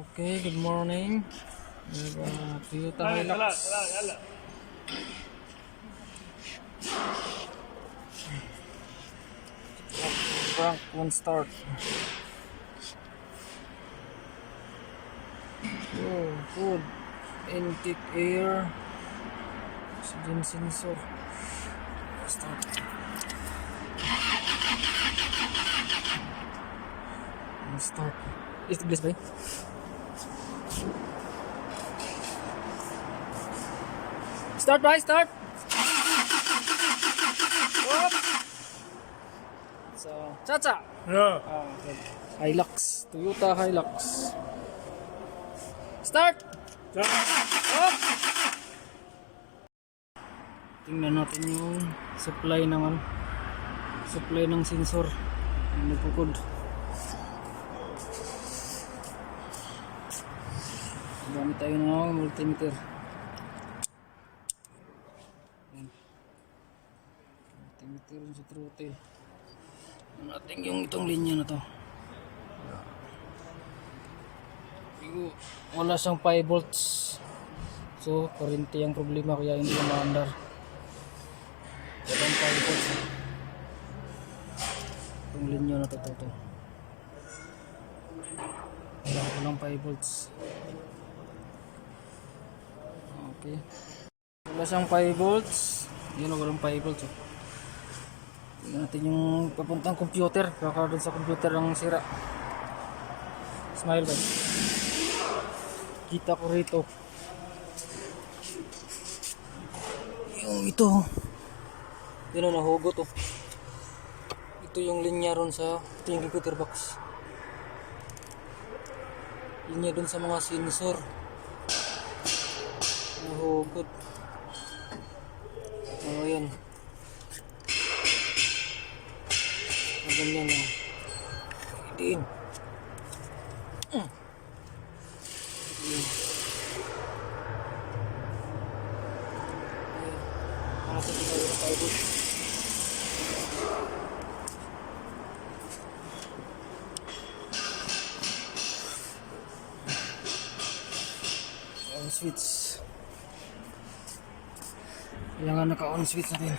Okay, good morning. Toyota Hilux. Crank one start. Oh, good. Intake air. Oxygen sensor. Start. Start. Is it bliss ba? Start by start. Whoop. So, cha-cha. Yeah. Okay. Hilux, Toyota Hilux. Start. Whoop. Tingnan natin yung supply ng sensor. Nagpukod. Gamit tayo ng multimeter. Multimeter sa throttle. Natin yung itong linya na to. Wala siyang 5 volts. So, kurente ang problema kaya hindi na maandar. Walang 5 volts. Itong linya na to. Walang 5 volts. Okay. Wala siyang 5 volts. Yun, walang 5 volts. Tingnan natin yung papuntang computer. Baka dun sa computer ang sira. Smile ba? Kita ko rito. Yung ito. Yun ang nahugot oh. Ito yung linya ron sa ito yung computer box. Linya dun sa mga sensor. Nahugot. Oh, yan. Ganyan lang. Idiin. Para sa tingin ng tayo. On switch. Kailangan naka-on switch natin.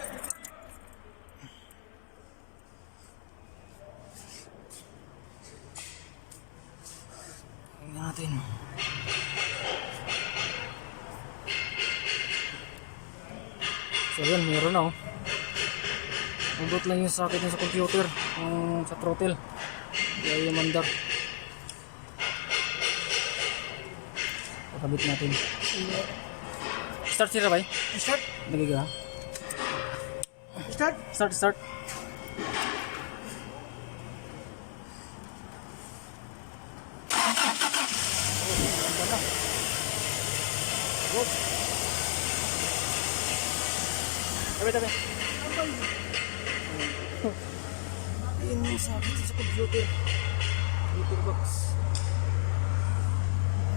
Tingnan natin. So yan, meron na oh. Ugot lang yung socket sa computer, sa throttle. Kaya yung mandar. Pakabit natin. Start sila ba? Start. Nagiga. Start. Tabi. Yan yung sakit sa computer. Computer box.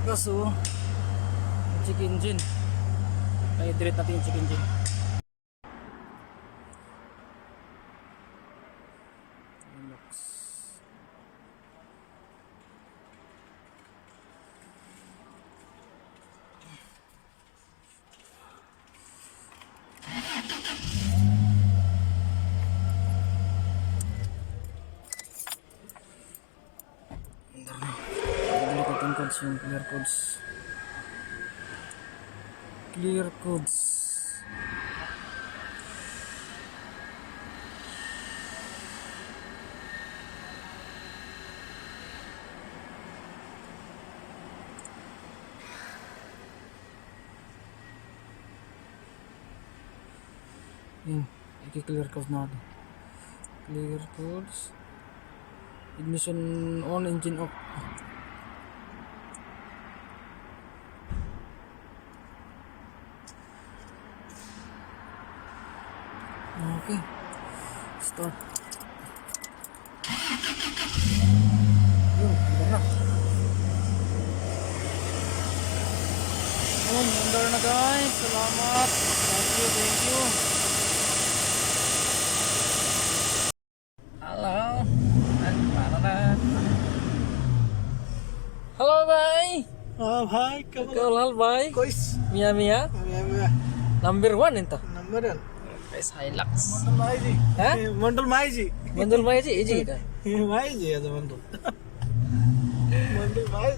Kaso, check engine. Ay, direct natin yung check engine. Codes yung clear codes. Yun, i-clear codes natin. Clear codes. Ignition on, engine off. Okay, start. Yun, ganda na. Yun, mandar na guys. Salamat. Thank you. Hello. Hello, bye. हाँ भाई कब Kaulal bay. कोई Mia Mia. Number 1 ito. Number है Guys, Hilux. मंडल माई जी Ha? मंडल माई जी Mandul bay aja, iji kita. माई जी है तो मंडल मंडल माई